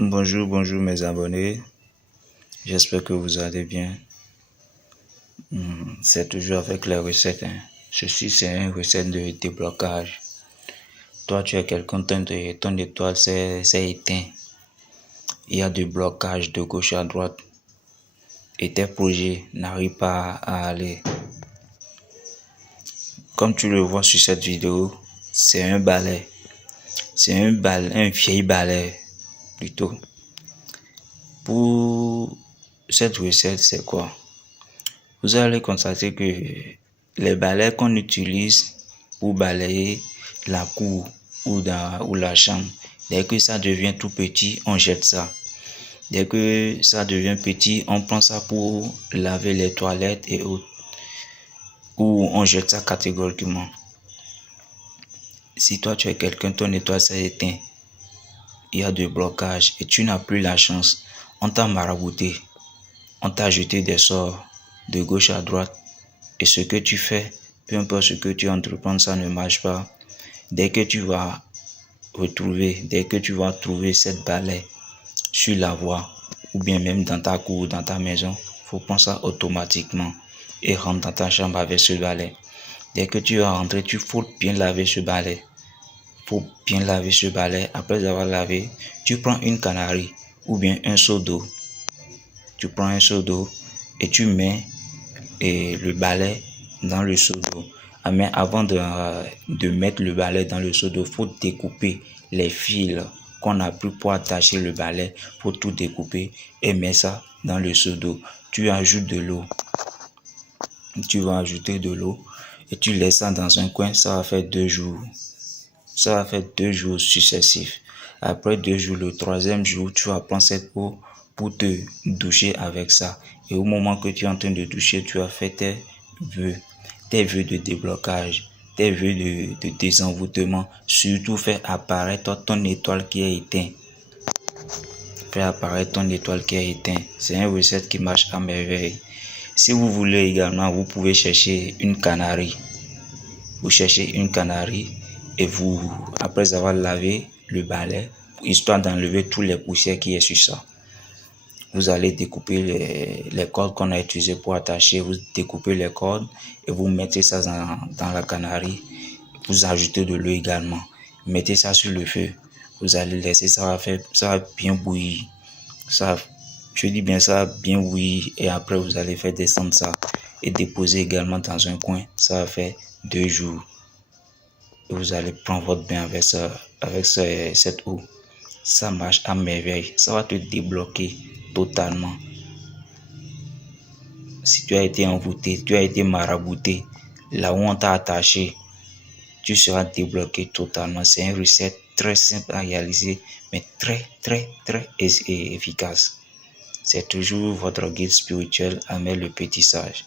Bonjour mes abonnés, j'espère que vous allez bien. C'est toujours avec les recettes. Ceci c'est une recette de déblocage. Toi tu es quelqu'un, ton étoile s'est éteint. Il y a du blocage de gauche à droite et tes projets n'arrivent pas à aller. Comme tu le vois sur cette vidéo, c'est un balai. C'est un vieil balai plutôt. Pour cette recette, c'est quoi? Vous allez constater que les balais qu'on utilise pour balayer la cour ou la chambre, dès que ça devient tout petit, on jette ça. Dès que ça devient petit, on prend ça pour laver les toilettes et autres. Ou on jette ça catégoriquement. Si toi tu es quelqu'un, ton étoile s'est éteint, il y a de blocage et tu n'as plus la chance, on t'a marabouté, on t'a jeté des sorts de gauche à droite et ce que tu fais, peu importe ce que tu entreprends, ça ne marche pas. Dès que tu vas trouver cette balai sur la voie ou bien même dans ta cour, dans ta maison, faut prendre ça automatiquement et rentre dans ta chambre avec ce balai. Dès que tu vas rentrer, tu faut bien laver ce balai. Après avoir lavé, tu prends une canarie ou bien un seau d'eau. Tu prends un seau d'eau et tu mets le balai dans le seau d'eau. Mais avant de mettre le balai dans le seau d'eau, il faut découper les fils qu'on a pris pour attacher le balai. Il faut tout découper et mettre ça dans le seau d'eau. Tu ajoutes de l'eau. Tu vas ajouter de l'eau et tu laisses ça dans un coin. Ça va faire 2 jours. Ça va faire 2 jours successifs. Après 2 jours, le 3e jour, tu vas prendre cette eau pour te doucher avec ça. Et au moment que tu es en train de doucher, tu as fait tes vœux de déblocage, tes vœux de désenvoûtement. Surtout, fais apparaître ton étoile qui est éteinte. Fais apparaître ton étoile qui est éteinte. C'est une recette qui marche à merveille. Si vous voulez également, vous pouvez chercher une canarie. Vous cherchez une canarie et après avoir lavé le balai, histoire d'enlever tous les poussières qui est sur ça, vous allez découper les cordes qu'on a utilisées pour attacher. Vous découpez les cordes et vous mettez ça dans la canarie. Vous ajoutez de l'eau également. Mettez ça sur le feu. Vous allez laisser ça va bien bouillir. Ça va bien bouillir et après vous allez faire descendre ça et déposer également dans un coin. Ça va faire 2 jours. Et vous allez prendre votre bain avec cette eau. Ça marche à merveille. Ça va te débloquer totalement. Si tu as été envoûté, tu as été marabouté, là où on t'a attaché, tu seras débloqué totalement. C'est une recette très simple à réaliser, mais très efficace. C'est toujours votre guide spirituel, Amel le Petit Sage.